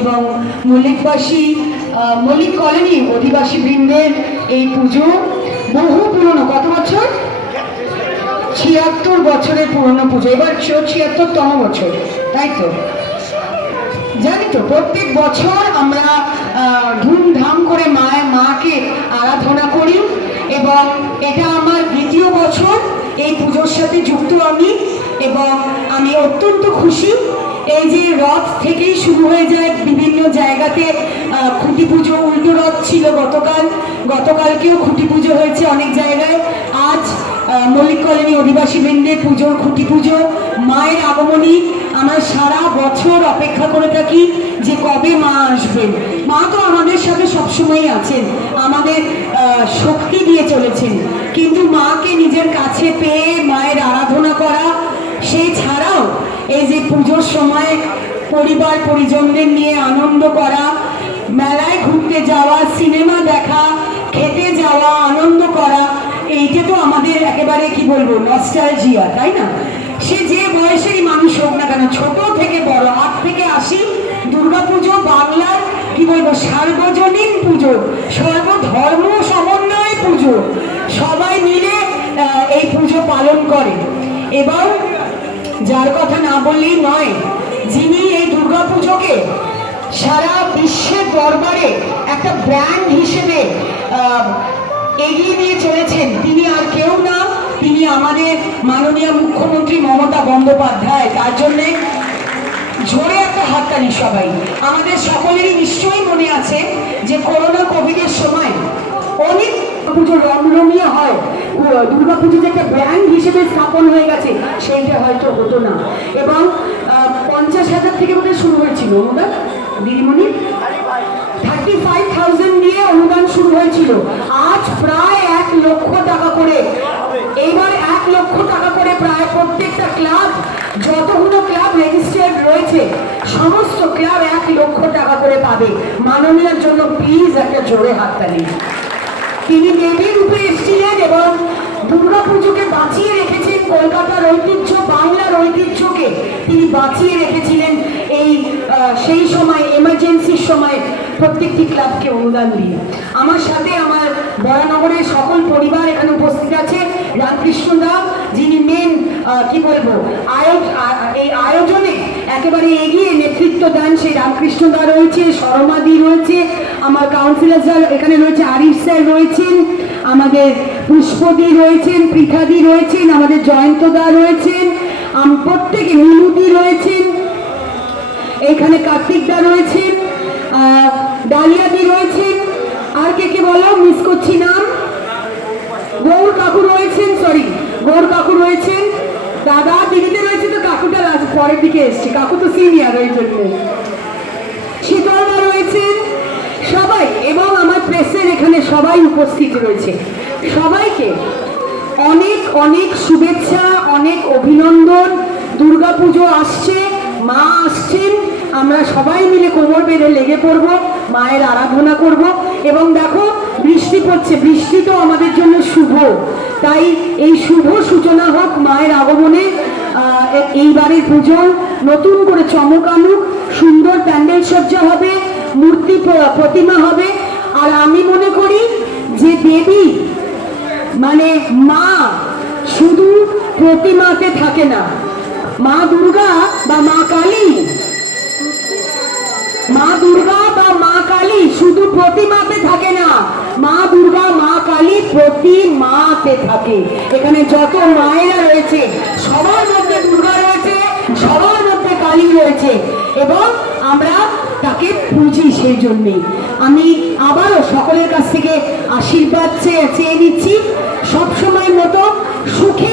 এবং মল্লিকবাসী মল্লিক কলোনি অধিবাসী বৃন্দের এই পুজো বহু পুরনো। কত বছর? ৭৬ বছরের পুরনো পুজো। এবার ৭৬তম বছর, তাই তো? জানি তো, প্রত্যেক বছর আমরা ধুমধাম করে মাকে আরাধনা করি এবং এটা আমার দ্বিতীয় বছর এই পুজোর সাথে যুক্ত আমি। এবং আমি অত্যন্ত খুশি। এই যে রথ থেকেই শুরু হয়ে যায় বিভিন্ন জায়গাতে খুঁটি পুজো, উল্টো রথ ছিল গতকালকেও খুঁটি পুজো হয়েছে অনেক জায়গায়। আজ মল্লিক কলোনি অধিবাসী বৃন্দের পুজোর খুঁটি পুজো, মায়ের আগমনী। আমরা সারা বছর অপেক্ষা করে থাকি যে কবে মা আসবেন। মা তো আমাদের সাথে সবসময়ই আছেন, আমাদের শক্তি দিয়ে চলেছেন, কিন্তু মাকে নিজের কাছে পেয়ে মায়ের আরাধনা করা, সেই ছাড়াও এই যে পুজোর সময় পরিবার পরিজনদের নিয়ে আনন্দ করা, মেলায় ঘুরতে যাওয়া, সিনেমা দেখা, খেতে যাওয়া, আনন্দ করা, এইটা তো আমাদের একেবারে কি বলবো নস্টালজিয়া, তাই না? সে যে বয়সেরই মানুষ হোক না কেন, ছোট থেকে বড়, ৮ থেকে ৮০, দুর্গাপুজো বাংলার কি বলবো সার্বজনীন পুজো, সর্বধর্ম সমন্বয় পুজো। সবাই মিলে এই পুজো পালন করে। এবং যার কথা না বললেই নয়, যিনি এই দুর্গাপুজোকে সারা বিশ্বের দরবারে একটা ব্র্যান্ড হিসেবে এগিয়ে নিয়ে চলেছেন, তিনি আর কেউ না, তিনি আমাদের মাননীয় মুখ্যমন্ত্রী মমতা বন্দ্যোপাধ্যায়। তার জন্যে জোরে একটা হাততালি সবাই। আমাদের সকলেরই নিশ্চয়ই মনে আছে যে করোনা কোভিডের সময় অনেক পুজো রমরমিয়ে হয়, দুর্গাপুজো যে একটা ব্র্যান্ড হিসেবে স্থাপন হয়ে গেছে, সেইটা হয়তো হতো না। এবং ৫০,০০০ থেকে বোধহয় শুরু হয়েছিল অনুদান, দিদিমণি 35,000 দিয়ে অনুদান শুরু হয়েছিল। আজ প্রায় ১ লক্ষ টাকা করে, এইবার ১ লক্ষ টাকা করে প্রায় প্রত্যেকটা ক্লাব, যতগুলো ক্লাব রেজিস্টার্ড রয়েছে সমস্ত ক্লাব ১ লক্ষ টাকা করে পাবে। মাননীয়ার জন্য প্লিজ একটা জোরে হাততালি। তিনি দেবী রূপে এসেছিলেন এবং দুর্গাপুজোকে বাঁচিয়ে রেখেছেন, কলকাতার ঐতিহ্য, বাংলার ঐতিহ্যকে তিনি বাঁচিয়ে রেখেছিলেন। এই সেই সময় এমার্জেন্সির সময় প্রত্যেকটি ক্লাবকে অনুদান দিয়ে। আমার সাথে আমার বরানগরের সকল পরিবার এখানে উপস্থিত আছে। রামকৃষ্ণ দা, যিনি মেন কি বলবো এই আয়োজনে একেবারে এগিয়ে নেতৃত্ব দেন, সেই রামকৃষ্ণ দা রয়েছে, শর্মাদি রয়েছে, আমার কাউন্সিলর এখানে রয়েছে, আরিফ স্যার রয়েছেন, আমাদের পুষ্পদি রয়েছেন, পৃথাদি রয়েছেন, আমাদের জয়ন্ত দা রয়েছেন, প্রত্যেকে মিনুদি রয়েছেন, এখানে কার্তিক দা রয়েছেন, ডালিয়াদি রয়েছেন, আর কে বলো মিস করছি নাম, গৌর কাকু রয়েছেন, গৌর কাকু রয়েছেন, দাদা দিদিতে রয়েছে, তো কাকুটা পরের দিকে এসছে, কাকু তো সিনিয়র ওই জন্য, শীতলদা রয়েছেন, সবাই। এবং আমার প্রেসের এখানে সবাই উপস্থিত রয়েছে। সবাইকে অনেক অনেক শুভেচ্ছা, অনেক অভিনন্দন। দুর্গাপুজো আসছে, মা আসছেন, আমরা সবাই মিলে কোমর বেঁধে লেগে পড়বো, মায়ের আরাধনা করব। এবং দেখো বৃষ্টি পড়ছে, বৃষ্টি তো আমাদের জন্য শুভ, তাই এই শুভ সূচনা হোক মায়ের আগমনে। এইবারের পুজো নতুন করে চমক আনুক, সুন্দর প্যান্ডেল সজ্জা হবে, মূর্তি প্রতিমা হবে। আর আমি মনে করি যে দেবী মানে মা শুধু প্রতিমাতে থাকে না, মা দুর্গা বা মা কালী, মা দুর্গা বা মা কালী শুধু প্রতিমাতে থাকে না, মা দুর্গা মা কালী প্রতিমাতে থাকে। এখানে যত মায়েরা রয়েছে সবার মধ্যে দুর্গা রয়েছে, সবার মধ্যে কালী রয়েছে, এবং আমরা তাকে পুজি। সেই জন্যেই আমি আবারও সকলের কাছ থেকে আশীর্বাদ চেয়ে নিচ্ছি, সবসময় মতো সুখে